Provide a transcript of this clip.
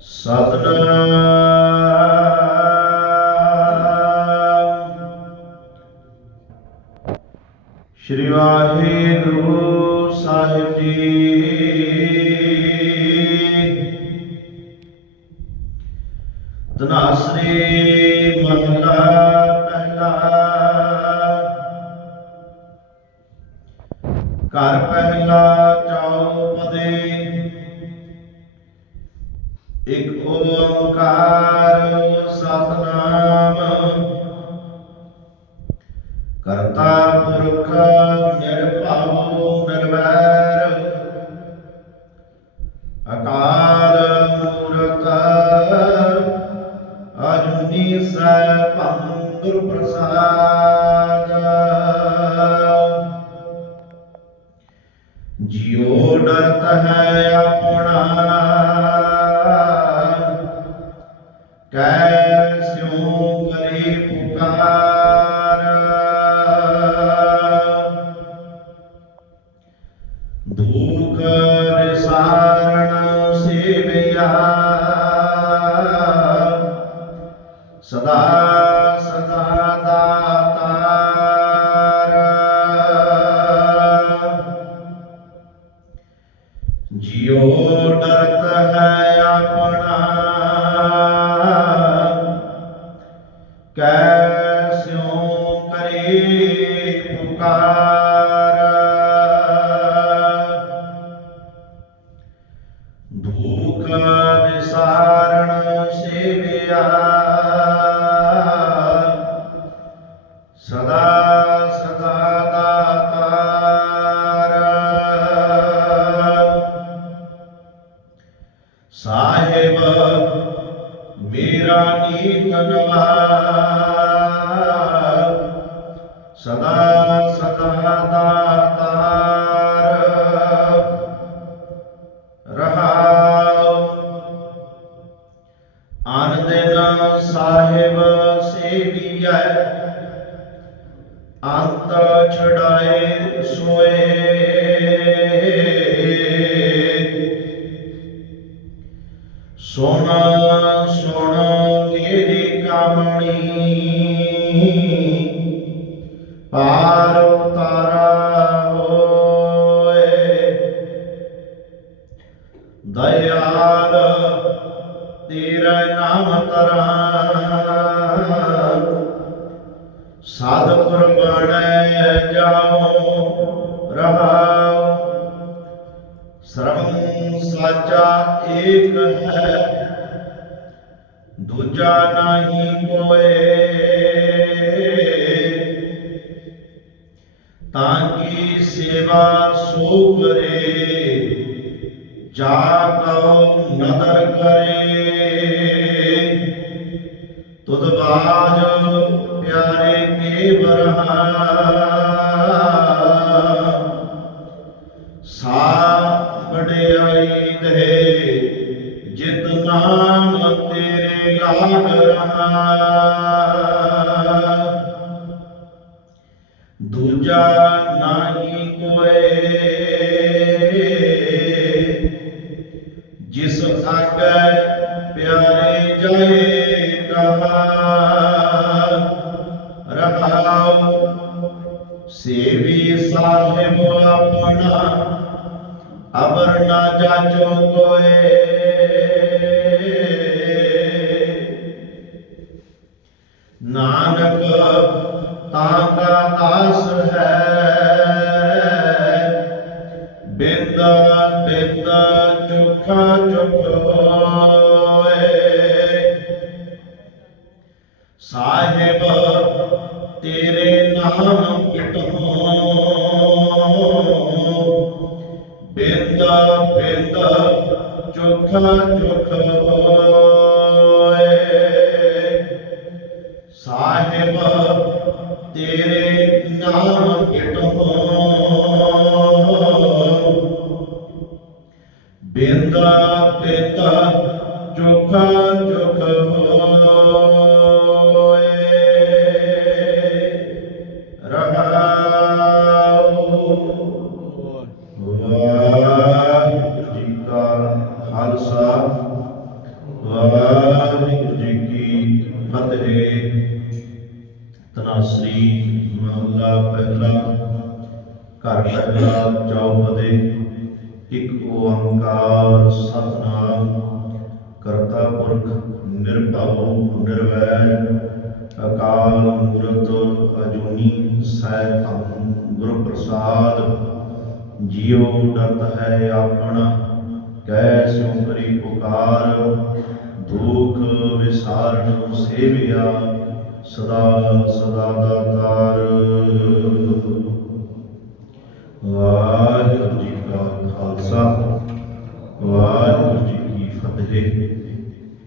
ਸਤਨਾਮ। ਸ਼੍ਰੀ ਵਾਹਿਗੁਰੂ ਸਾਹਿਬ ਜੀ। ਧਨਾਸਰੀ ਮਹਲਾ ਪਹਿਲਾ। ਘਰ ਅਕਾਰ ਮੂਰਤ ਅਜੂਨੀ ਸੈਭੰ ਗੁਰ ਜਿਉ ਡਰਤ ਹੈ ਆਪਣਾ ਸਦਾ ਸਦਾ ਦਾਤਾਰ। ਜਿਉ ਡਰਤ ਹੈ ਆਪਣਾ ਕੈਸਿਉ ਕਰੇ ਪੁਕਾਰ। ਸਾਹਿਬ ਮੇਰਾ ਨੀਤਨਵਾ ਸਦਾ ਸਦਾ ਦਾਤਾਰ। ਰਹਾਉ। ਆਨ ਦਿਨ ਸਾਹਿਬ ਸੇਵੀਐ। ਅੰਤ ਛੜਾਏ ਸੋਏ। ਦਇਆਲ, ਤੇਰਾ ਨਾਮ ਤਰਾਂ ਸਾਧਪੁਰ ਬਣੇ ਜਾਉ ਰਹਾਉ ਸਰਵੰ ਸਾਚਾ ਏਕ ਹੈ, ਦੂਜਾ ਨਹੀਂ ਕੋਏ। ਤਾਂ ਕੀ ਸੇਵਾ ਸੋ ਕਰੇ? ਕਰੇ। ਤੁਧ ਬਾਜ ਪਿਆਰੇ ਕੇ ਬਰਹਾ ਸਾ ਵਡਿਆਈ ਦੇ ਜਿਤ ਨਾਮ ਤੇਰੇ ਲਾਗ ਰਹਾ। ਦੂਜਾ ਨਾਹੀ ਕੋਏ ਜਾਏ ਰਹਾਉ। ਸੇਵੀ ਸਾਹਿਬ ਆਪਣਾ ਅਬਰ ਨਾ ਜਾਚੋ ਕੋਏ। ਨਾਨਕ ਤਾਂ ਦਾ ਦਾਸ ਹੈ। ਬਿੰਦ ਬਿੰਦ ਚੁਖਾ ਚੁਖ। ਤੇਰੇ ਨਾਮ ਕਿਤੋਂ ਬਿੰਦ ਬਿੰਦ, ਚੋਖਾ, ਚੁਖ ਹੋਏ। ਸਾਹਿਬ, ਤੇਰੇ ਨਾਮ ਕਿਤੋਂ ਬਿੰਦ ਬਿੰਦ, ਚੋਖਾ, ਚੁਖ ਹੋਏ। ਫਤਿਹ ਤਨਾਸਰੀ ਮਹਲਾ ਪਹਿਲਾ ਘਰ ਪਹਿਲਾ ਚੌਪਦੇ। ਇੱਕ ਓੰਕਾਰ ਸਤਨਾਮ ਕਰਤਾ ਪੁਰਖ ਨਿਰਭਉ ਨਿਰਵੈਰ। ਅਕਾਲ ਮੂਰਤ ਅਜੂਨੀ ਸੈਭੰ ਗੁਰ ਪ੍ਰਸਾਦ। ਜਿਉ ਡਰਤ ਹੈ ਆਪਣਾ ਕੈ ਸਿਉ ਕਰੀ ਪੁਕਾਰ। ਦੁਖ ਵਿਸਾਰਨ ਸੇਵਿਆ ਸਦਾ ਸਦਾ ਦਾਤਾਰ